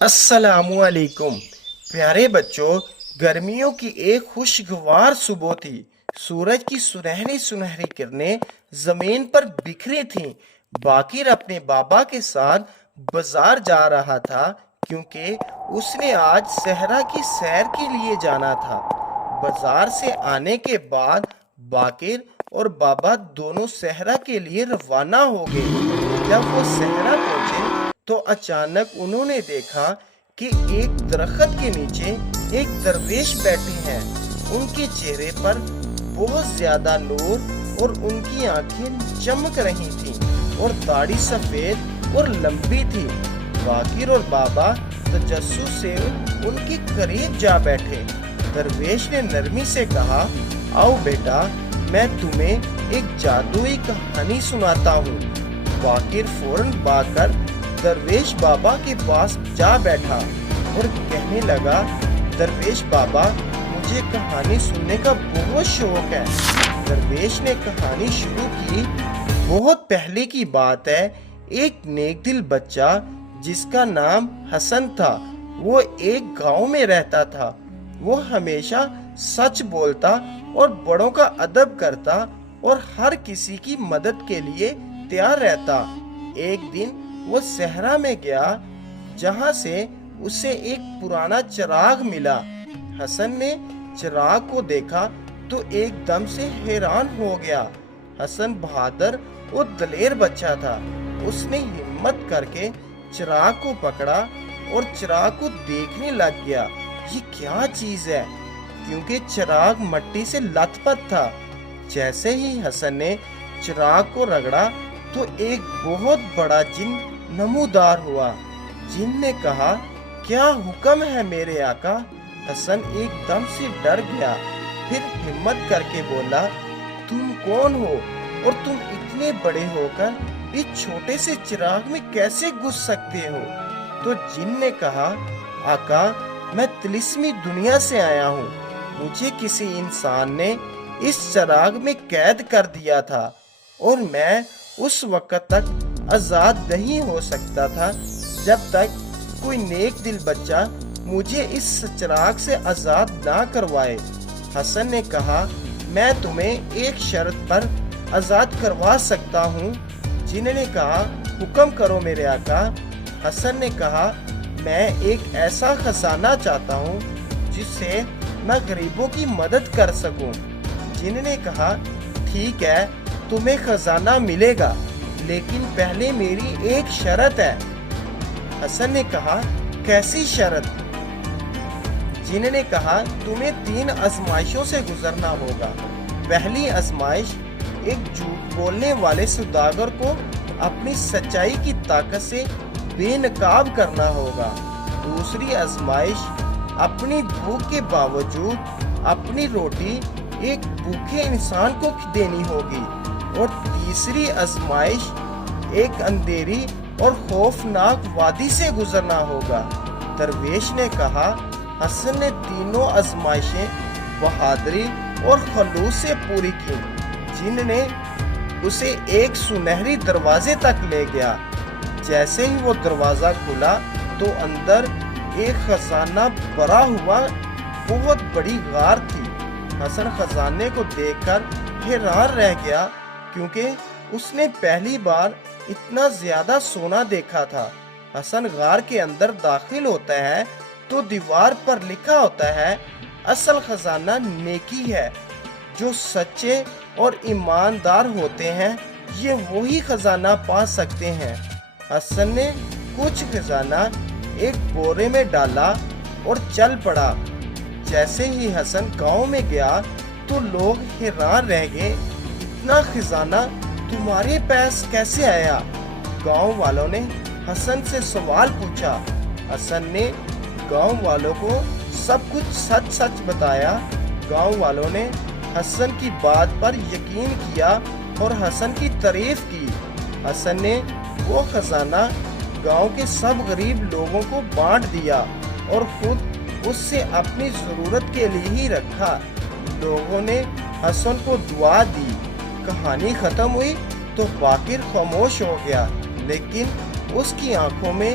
السلام علیکم پیارے بچوں، گرمیوں کی ایک خوشگوار صبح تھی۔ سورج کی سنہری سنہری کرنیں زمین پر بکھری تھیں۔ باقر اپنے بابا کے ساتھ بازار جا رہا تھا کیونکہ اس نے آج صحرا کی سیر کے لیے جانا تھا۔ بازار سے آنے کے بعد باقر اور بابا دونوں صحرا کے لیے روانہ ہو گئے۔ جب وہ صحرا پہنچے تو اچانک انہوں نے دیکھا کہ ایک درخت کے نیچے ایک درویش بیٹھے ہیں۔ ان کے چہرے پر بہت زیادہ نور اور ان کی آنکھیں چمک رہی تھیں اور داڑھی سفید اور لمبی تھی۔ باقر اور بابا تجسس سے ان کے قریب جا بیٹھے۔ درویش نے نرمی سے کہا، آؤ بیٹا، میں تمہیں ایک جادوئی کہانی سناتا ہوں۔ باقر فوراً بھاگ کر درویش بابا کے پاس جا بیٹھا اور کہنے لگا، درویش بابا، مجھے کہانی سننے کا بہت شوق ہے۔ درویش نے کہانی شروع کی۔ بہت پہلے کی بات ہے، ایک نیک دل بچہ جس کا نام حسن تھا، وہ ایک گاؤں میں رہتا تھا۔ وہ ہمیشہ سچ بولتا اور بڑوں کا ادب کرتا اور ہر کسی کی مدد کے لیے تیار رہتا۔ ایک دن وہ صحرا میں گیا جہاں سے اسے ایک پرانا چراغ ملا۔ حسن نے چراغ کو دیکھا تو ایک دم سے حیران ہو گیا۔ حسن بہادر اور دلیر بچہ تھا۔ اس نے ہمت کر کے چراغ کو پکڑا اور چراغ کو دیکھنے لگ گیا، یہ کیا چیز ہے، کیونکہ چراغ مٹی سے لت پت تھا۔ جیسے ہی حسن نے چراغ کو رگڑا تو ایک بہت بڑا جن نمودار ہوا۔ جن نے کہا، کیا حکم ہے میرے آقا؟ حسن ایک دم سے ڈر گیا، پھر ہمت کر کے بولا، تم کون ہو اور تم اتنے بڑے ہو کر اس چھوٹے سے چراغ میں کیسے گھس سکتے ہو؟ تو جن نے کہا، آقا، میں طلسمی دنیا سے آیا ہوں، مجھے کسی انسان نے اس چراغ میں قید کر دیا تھا اور میں اس وقت تک آزاد نہیں ہو سکتا تھا جب تک کوئی نیک دل بچہ مجھے اس چراغ سے آزاد نہ کروائے۔ حسن نے کہا، میں تمہیں ایک شرط پر آزاد کروا سکتا ہوں۔ جن نے کہا، حکم کرو میرے آقا۔ حسن نے کہا، میں ایک ایسا خزانہ چاہتا ہوں جس سے میں غریبوں کی مدد کر سکوں۔ جن نے کہا، ٹھیک ہے، تمہیں خزانہ ملے گا، لیکن پہلے میری ایک شرط ہے۔ حسن نے کہا، کیسی شرط؟ جن نے کہا، تمہیں 3 آزمائشوں سے گزرنا ہوگا۔ پہلی آزمائش، ایک جھوٹ بولنے والے سوداگر کو اپنی سچائی کی طاقت سے بے نقاب کرنا ہوگا۔ دوسری آزمائش، اپنی بھوک کے باوجود اپنی روٹی ایک بھوکے انسان کو دینی ہوگی۔ اور تیسری آزمائش، ایک اندھیری اور خوفناک وادی سے گزرنا ہوگا۔ درویش نے کہا، حسن نے تینوں آزمائشیں بہادری اور خلوص سے پوری کی۔ جن نے اسے ایک سنہری دروازے تک لے گیا۔ جیسے ہی وہ دروازہ کھلا تو اندر ایک خزانہ بھرا ہوا بہت بڑی غار تھی۔ حسن خزانے کو دیکھ کر حیران رہ گیا کیونکہ اس نے پہلی بار اتنا زیادہ سونا دیکھا تھا۔ حسن غار کے اندر داخل ہوتا ہے تو دیوار پر لکھا ہوتا ہے، اصل خزانہ نیکی ہے، جو سچے اور ایماندار ہوتے ہیں یہ وہی خزانہ پا سکتے ہیں۔ حسن نے کچھ خزانہ ایک بورے میں ڈالا اور چل پڑا۔ جیسے ہی حسن گاؤں میں گیا تو لوگ حیران رہ گئے، اتنا خزانہ تمہارے پاس کیسے آیا؟ گاؤں والوں نے حسن سے سوال پوچھا۔ حسن نے گاؤں والوں کو سب کچھ سچ سچ بتایا۔ گاؤں والوں نے حسن کی بات پر یقین کیا اور حسن کی تعریف کی۔ حسن نے وہ خزانہ گاؤں کے سب غریب لوگوں کو بانٹ دیا اور خود اس سے اپنی ضرورت کے لیے ہی رکھا۔ لوگوں نے حسن کو دعا دی۔ کہانی ختم ہوئی تو باقر خاموش ہو گیا، لیکن اس کی آنکھوں میں